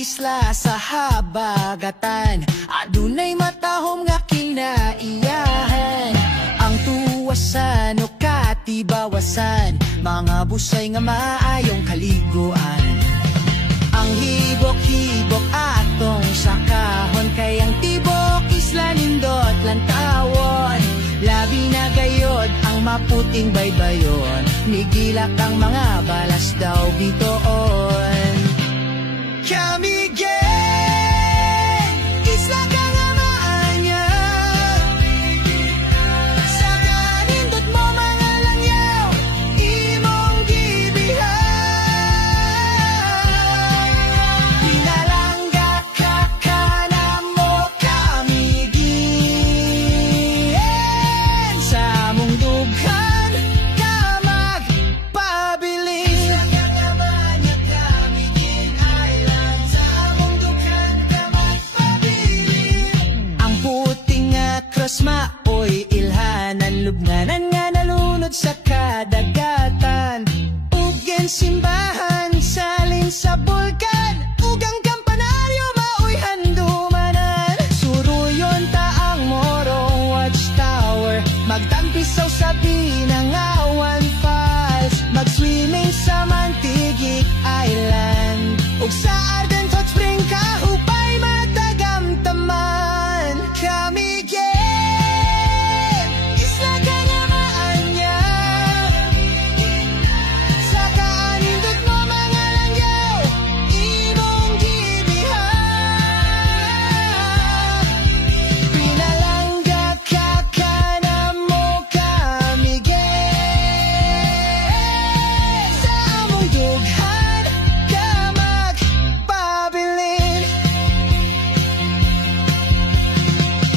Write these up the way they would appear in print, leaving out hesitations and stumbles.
isla sa habagatan, adunay matahom nga kinaiyahan. Ang tuwasan o katibawasan, mga busay nga maayong kaliguan. Ang hibok-hibok atong sakahon, kayang tibok isla nindot lantawon. Labi na gayod ang maputing baybayon, migilak ang mga balas daw bitoon. Camiguin, isla ka nga maanya, sa kanindot mo mga langyaw, imong gibihan. Pinalangga ka kana mo Camiguin, sa among dughan ka magpabilin. Isla ka nga maanya, Camiguin Island, sa among dughan ka magpabilin. Ang puting nga cross maoy ilhanan, lubnganan nga nalunod sa kadagatan. Ugin simbahan salin sa bulkan, ugang kampanaryo maoy handumanan. Suruyon ta ang morong watchtower, magtampisaw sa Binangawan Falls, mag-swimming sa Mantigik Island, ug sa Arden Hot Spring kahupay matagamtaman. Camiguin, isla ka nga maanya, sa kaanindot mo mga langyaw, imong gibihan. Pinalangga ka kana mo Camiguin, sa among dughan ka magpabilin.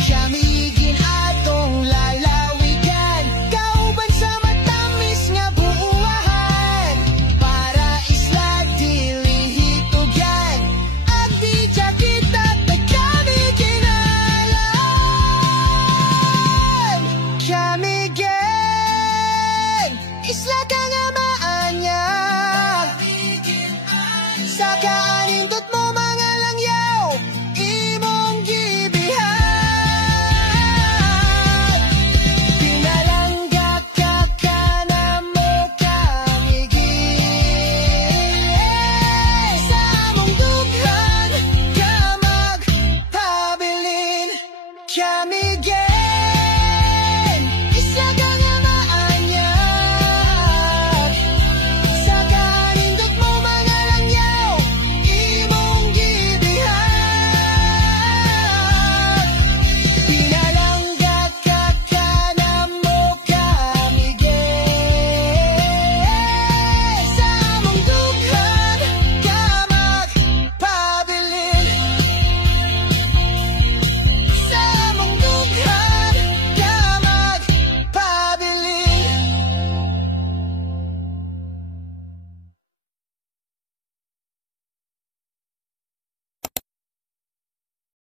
Camiguin atong lalawigan, kauban sa matamis nga buuahan. Para isla dili hitugan, agdi dya kita Camiguin Island. Camiguin, isla ka nga maanya, sa kaanindot mo